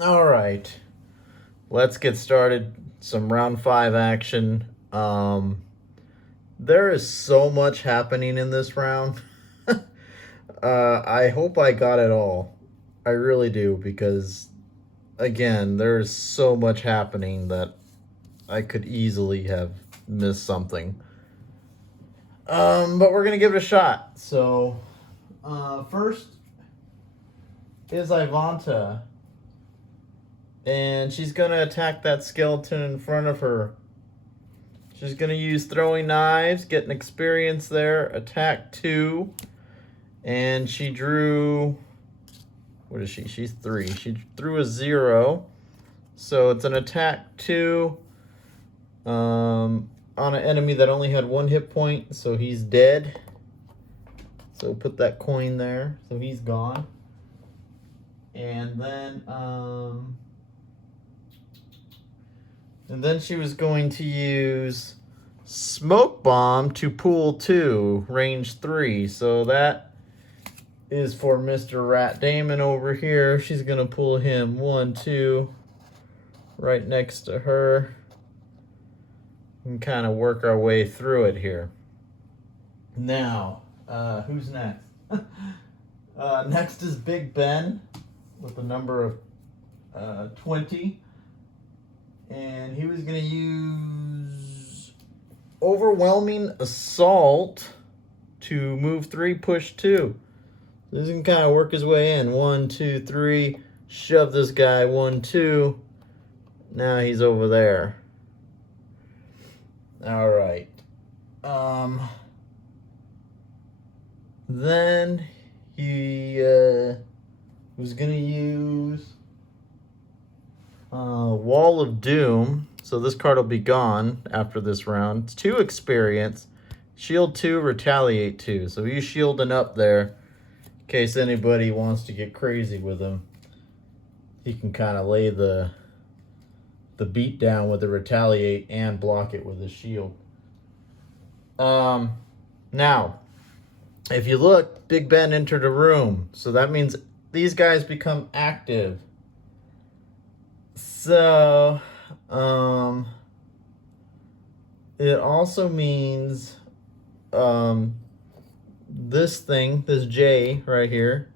All right, let's get started. Some round 5 action. There is so much happening in this round. I hope I got it all. I really do, because again, there's so much happening that I could easily have missed something. But we're gonna give it a shot. So, first is Ivanta, and she's gonna attack that skeleton in front of her. She's gonna use throwing knives, get an experience there, attack 2, and she drew. What is she? She's 3. She threw a 0, so it's an attack 2 on an enemy that only had 1 hit point, so he's dead. So put that coin there, so he's gone. And then she was going to use Smoke Bomb to pool 2, range 3. So that is for Mr. Rat Damon over here. She's going to pull him 1, 2, right next to her. And kind of work our way through it here. Now, who's next? Next is Big Ben with the number of 20. And he was going to use Overwhelming Assault to move 3, push 2. So he's going to kind of work his way in. 1, 2, 3. Shove this guy. 1, 2. Now he's over there. All right. Then he was going to use Wall of Doom. So this card will be gone after this round. It's 2 experience. Shield 2, retaliate 2. So he's shielding up there in case anybody wants to get crazy with him. He can kind of lay the beat down with the retaliate and block it with his shield. Now, if you look, Big Ben entered a room. So that means these guys become active. So, it also means this thing, this J right here,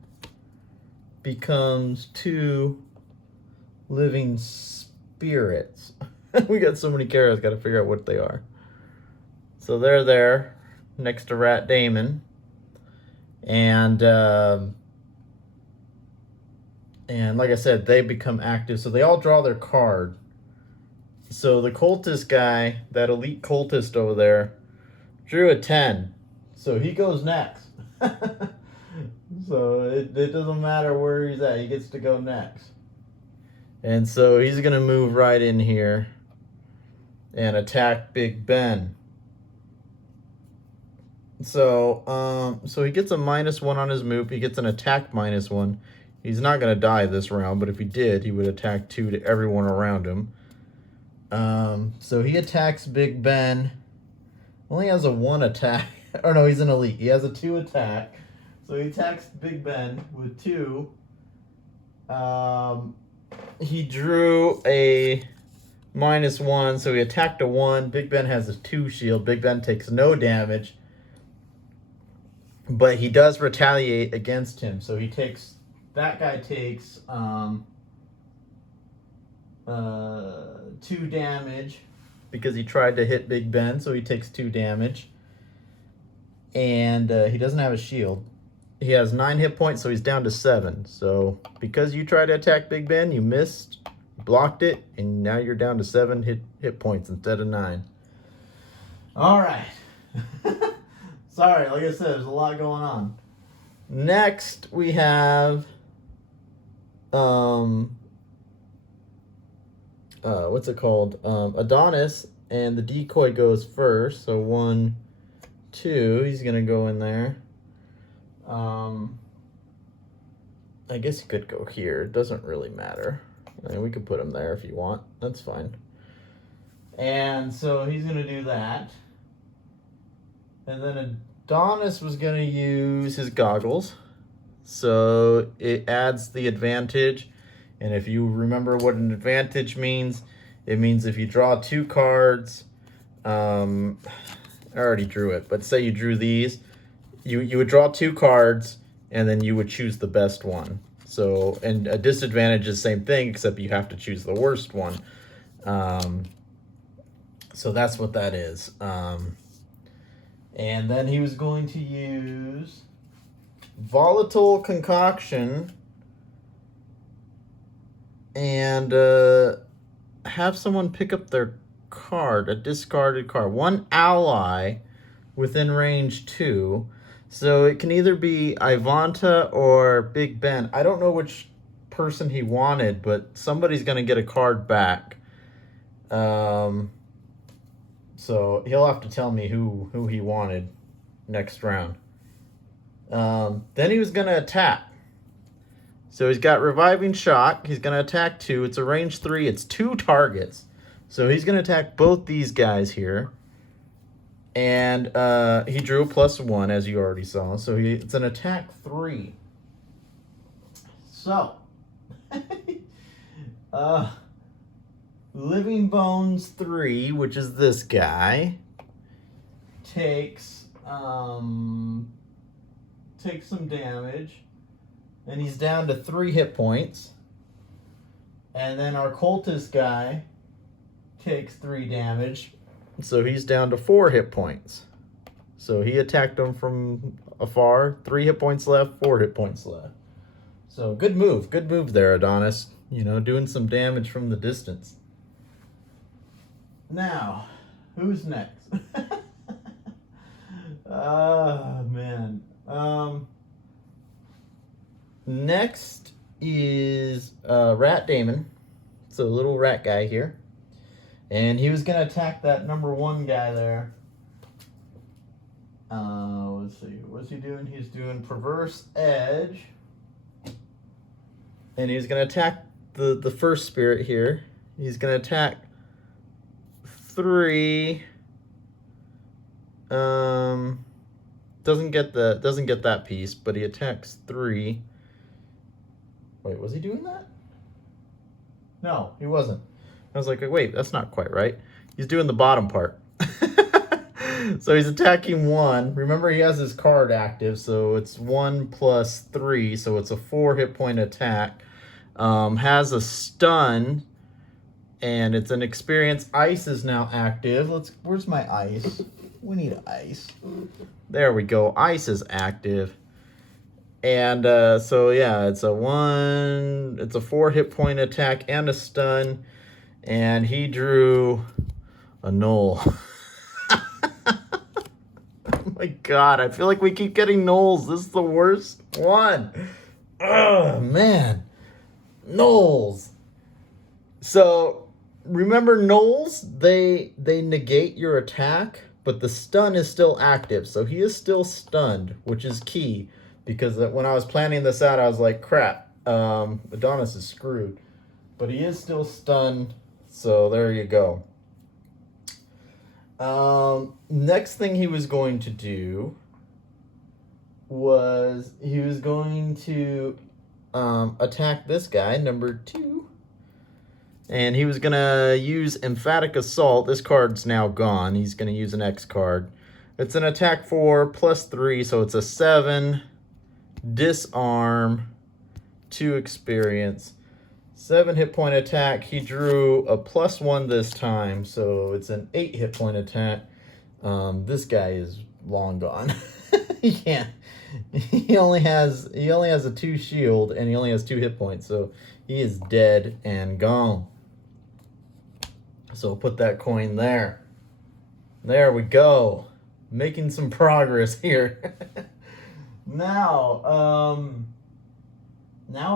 becomes 2 living spirits. We got so many characters, got to figure out what they are. So they're there next to Rat Damon. And like I said, they become active. So they all draw their card. So the cultist guy, that elite cultist over there, drew a 10. So he goes next. So it doesn't matter where he's at. He gets to go next. And so he's going to move right in here and attack Big Ben. So so he gets a -1 on his move. He gets an attack -1. He's not going to die this round, but if he did, he would attack 2 to everyone around him. So he attacks Big Ben. Only has a 1 attack. Or no, he's an elite. He has a 2 attack. So he attacks Big Ben with 2. He drew a -1, so he attacked a 1. Big Ben has a 2 shield. Big Ben takes no damage. But he does retaliate against him. So he takes, that guy takes 2 damage because he tried to hit Big Ben, so he takes 2 damage. And he doesn't have a shield. He has 9 hit points, so he's down to 7. So because you tried to attack Big Ben, you missed, blocked it, and now you're down to 7 hit points instead of 9. All right. Sorry, like I said, there's a lot going on. Next, we have what's it called? Adonis, and the decoy goes first. So 1, 2, he's gonna go in there. I guess he could go here. It doesn't really matter. I mean, we could put him there if you want. That's fine. And so he's gonna do that. And then Adonis was going to use his goggles. So it adds the advantage And if you remember what an advantage means, it means if you draw 2 cards, I already drew it, but say you drew these, you would draw 2 cards, and then you would choose the best one. So, and a disadvantage is the same thing, except you have to choose the worst one. So that's what that is. And then he was going to use Volatile Concoction and have someone pick up their card, a discarded card. One ally within range 2. So it can either be Ivanta or Big Ben. I don't know which person he wanted, but somebody's going to get a card back. So he'll have to tell me who he wanted next round. Then he was going to attack. So he's got Reviving Shock. He's going to attack 2. It's a range 3. It's 2 targets. So he's going to attack both these guys here. And he drew a +1, as you already saw. So it's an attack 3. So, Living Bones 3, which is this guy, takes some damage. And he's down to 3 hit points. And then our Cultist guy takes 3 damage. So he's down to 4 hit points. So he attacked him from afar. 3 hit points left, 4 hit points left. So good move. Good move there, Adonis. You know, doing some damage from the distance. Now, who's next? Man. Next is Rat Damon. It's a little rat guy here. And he was going to attack that number 1 guy there. Let's see. What's he doing? He's doing Perverse Edge. And he's going to attack the first spirit here. He's going to attack 3. Doesn't get that piece, but he attacks 3. Wait, was he doing that? No, he wasn't. I was like, wait, that's not quite right. He's doing the bottom part. So he's attacking 1. Remember, he has his card active, so it's 1 plus 3, so it's a 4 hit point attack. Has a stun, and it's an experience. Ice is now active. Where's my ice? We need ice. There we go. Ice is active. And so yeah, it's a 4 hit point attack and a stun. And he drew a null. Oh my god, I feel like we keep getting nulls. This is the worst one. Oh man. Nulls. So remember, nulls, they negate your attack, but the stun is still active. So he is still stunned, which is key. Because when I was planning this out, I was like, crap, Adonis is screwed. But he is still stunned. So there you go. Next thing he was going to do was he was going to attack this guy, number 2. And he was going to use Emphatic Assault. This card's now gone. He's going to use an X card. It's an attack 4 plus 3, so it's a 7. Disarm, 2 experience. 7 hit point attack. He drew a +1 this time, so it's an 8 hit point attack. This guy is long gone. He can't. He only has a 2 shield, and he only has 2 hit points, so he is dead and gone. So we'll put that coin there. There we go. Making some progress here. Now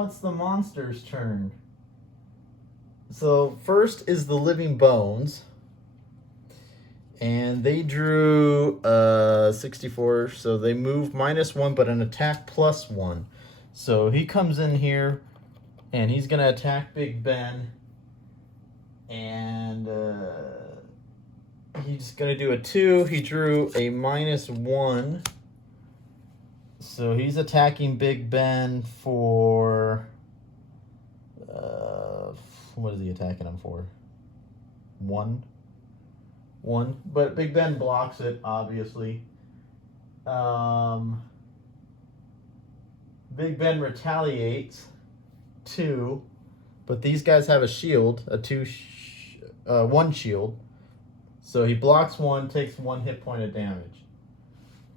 it's the monster's turn. So first is the Living Bones. And they drew 64, so they move -1, but an attack +1. So he comes in here, and he's going to attack Big Ben. And he's going to do a 2. He drew a -1. So he's attacking Big Ben for What is he attacking him for? 1. But Big Ben blocks it, obviously. Big Ben retaliates 2, but these guys have a shield, a 1 shield. So he blocks 1, takes 1 hit point of damage.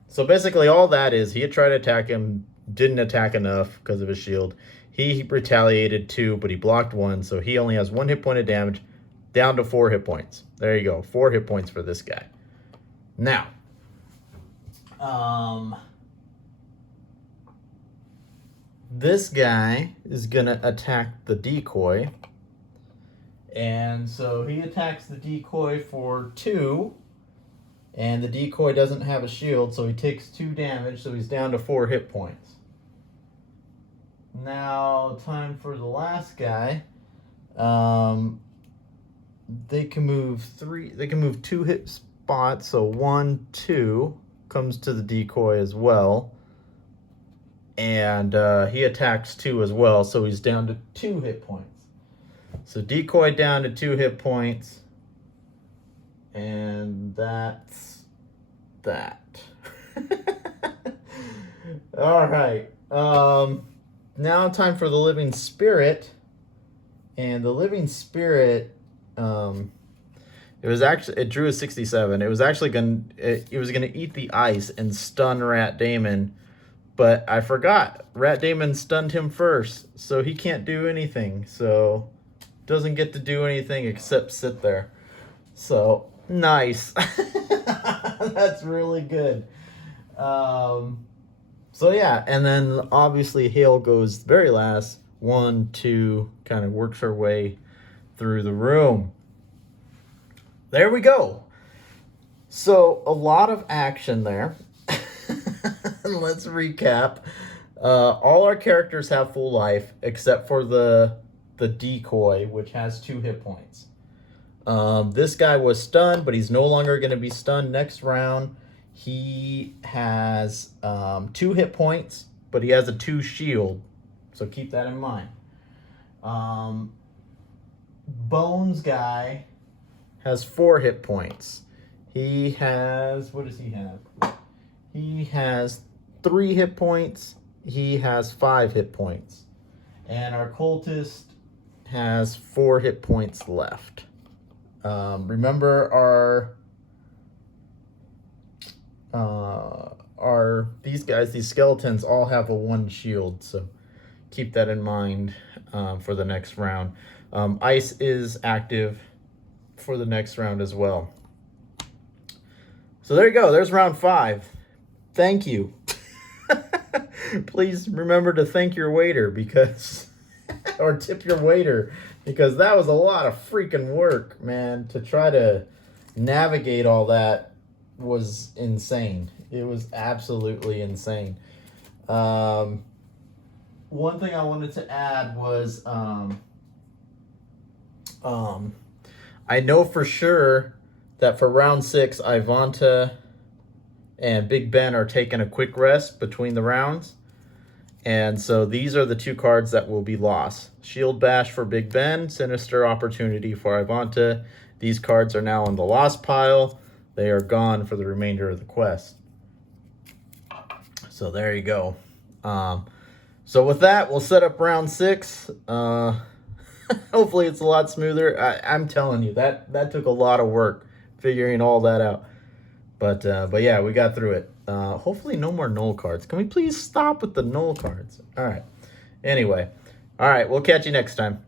So basically all that is, he had tried to attack him, didn't attack enough because of his shield. He retaliated 2, but he blocked 1, so he only has 1 hit point of damage, down to 4 hit points. There you go, 4 hit points for this guy. Now, this guy is gonna attack the decoy. And so he attacks the decoy for 2, and the decoy doesn't have a shield, so he takes 2 damage, so he's down to 4 hit points. Now, time for the last guy. They can move 2 hit spots, so 1, 2 comes to the decoy as well. And he attacks 2 as well, so he's down to 2 hit points. So decoy down to 2 hit points. And that's that. All right. Now time for the living spirit. And the living spirit, it drew a 67. It was gonna eat the ice and stun Rat Damon. But I forgot. Rat Damon stunned him first, so he can't do anything. So doesn't get to do anything except sit there. So nice. That's really good. So yeah, and then obviously Hale goes very last. 1, 2, kind of works her way through the room. There we go. So a lot of action there. Let's recap. All our characters have full life except for the decoy, which has 2 hit points. This guy was stunned, but he's no longer going to be stunned next round. He has 2 hit points, but he has a 2 shield, so keep that in mind. Bones guy has 4 hit points. He has, what does he have? He has 3 hit points. He has 5 hit points. And our cultist has 4 hit points left. Remember these skeletons all have a 1 shield, so keep that in mind for the next round. Ice is active for the next round as well. So there you go. There's round 5. Thank you. Please remember to thank your waiter or tip your waiter, because that was a lot of freaking work, man. To try to navigate all that was insane. It was absolutely insane. One thing I wanted to add was I know for sure that for round 6, Ivanta and Big Ben are taking a quick rest between the rounds. And so these are the 2 cards that will be lost. Shield Bash for Big Ben, Sinister Opportunity for Ivanta. These cards are now on the lost pile. They are gone for the remainder of the quest. So there you go. So with that, we'll set up round 6. Hopefully it's a lot smoother. I'm telling you, that took a lot of work figuring all that out. But yeah, we got through it. Hopefully no more null cards. Can we please stop with the null cards? All right. Anyway. All right, we'll catch you next time.